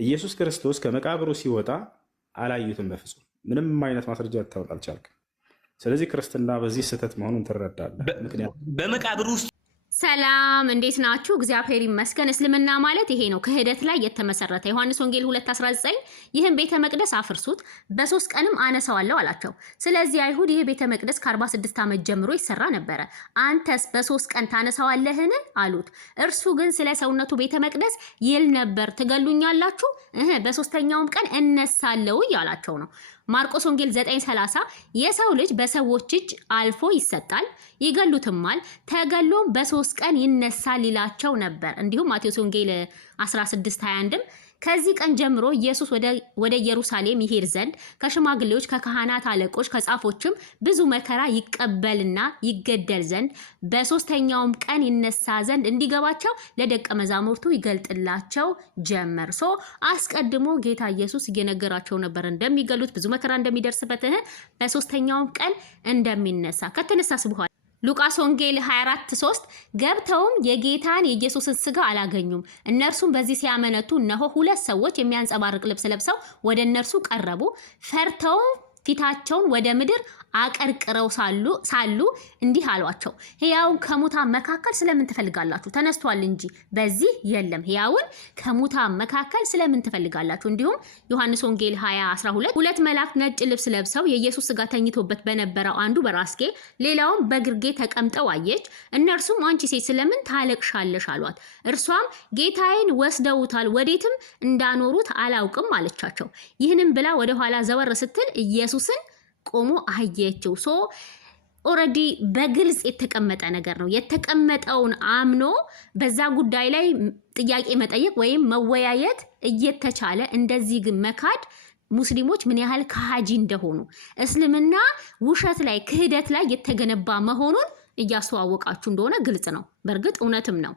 ኢየሱስ ክርስቶስ ከመቃብሩ ሲወጣ አላዩትም በፍጹም። ምንም አይነት ማስረጃ ልታወጣ አልቻልክም። ስለዚህ ክርስትና በዚህ ስህተት መሆኑን ትረዳለህ። ምክንያቱም በመቃብር ውስጥ ሰላም እንዴት ናችሁ? እግዚአብሔር ይመስገን። እስልምና ማለት ይሄ ነው፣ ክህደት ላይ የተመሰረተ። ዮሐንስ ወንጌል 2:19 ይህን ቤተ መቅደስ አፍርሱት በ3 ቀንም አነሳዋለሁ አላቸው። ስለዚህ አይሁድ ይሄ ቤተ መቅደስ ከ46 ዓመት ጀምሮ ይሰራ ነበረ፣ አንተስ በ3 ቀን ታነሳዋለህን አሉት። እርሱ ግን ስለ ሰውነቱ ቤተ መቅደስ ይል ነበር፣ ትገሉኛላችሁ፣ በ3ኛውም ቀን እነሳለሁ እያላቸው ነው። ማርቆስ ወንጌል 9:30 የሰው ልጅ በሰዎች እጅ አልፎ ይሰጣል፣ ይገሉትማል፣ ተገሎም በ3 ቀን ይነሳል ይላቸው ነበር። እንዲሁም ማቴዎስ ወንጌል 16:21 ከዚህ ቀን ጀምሮ ኢየሱስ ወደ ኢየሩሳሌም ይሄድ ዘንድ ከሽማግሌዎች ከካህናት አለቆች ከጻፎችም ብዙ መከራ ይቀበልና ይገደል ዘንድ በ3ኛውም ቀን ይነሳ ዘንድ እንዲገባቸው ለደቀ መዛሙርቱ ይገልጥላቸው ጀመር። አስቀድሞ ጌታ ኢየሱስ እየነገራቸው ነበር እንደሚገሉት፣ ብዙ መከራ እንደሚደርስበት፣ በ3ኛውም ቀን እንደሚነሳ። ከተነሳስ በኋላ ሉቃስ ወንጌል 24:3 ገብተውም የጌታን የኢየሱስን ስጋ አላገኙም። እነርሱም በዚህ ሲያመነቱ እነሆ 2 ሰዎች የሚያንጸባርቅ ልብስ ለብሰው ወደ እነርሱ ቀረቡ። ፈርተውም ፊታቸውን ወደ ምድር አቀርቅረው ሳሉ እንዲህ አሏቸው፣ ሕያውን ከሙታን መካከል ስለምን ትፈልጋላችሁ? ተነስቷል እንጂ በዚህ የለም። ሕያውን ከሙታን መካከል ስለምን ትፈልጋላችሁ? እንዲሁም ዮሐንስ ወንጌል 20:12 2 መላእክት ነጭ ልብስ ለብሰው የኢየሱስ ስጋ ተኝቶበት በነበረው አንዱ በራስጌ ሌላውም በግርጌ ተቀምጠው አየች። እነርሱም አንቺ ሴት ስለምን ታለቅሻለሽ አሏት። እርሷም ጌታዬን ወስደውታል፣ ወዴትም እንዳኖሩት አላውቅም አለቻቸው። ይህንም ብላ ወደ ኋላ ዘወር ስትል ኢየሱስን ቆሞ አየችው። ኦሬዲ በግልጽ የተቀመጠ ነገር ነው። የተቀመጠውን አምኖ በዛ ጉዳይ ላይ ጥያቄ መጠየቅ ወይም መወያየት እየተቻለ እንደዚህ ግን መካድ ሙስሊሞች ምን ያህል ከሃጂ እንደሆኑ፣ እስልምና ውሸት ላይ ክህደት ላይ የተገነባ መሆኑን እያስተዋወቃችሁ እንደሆነ ግልጽ ነው። በእርግጥ እውነትም ነው።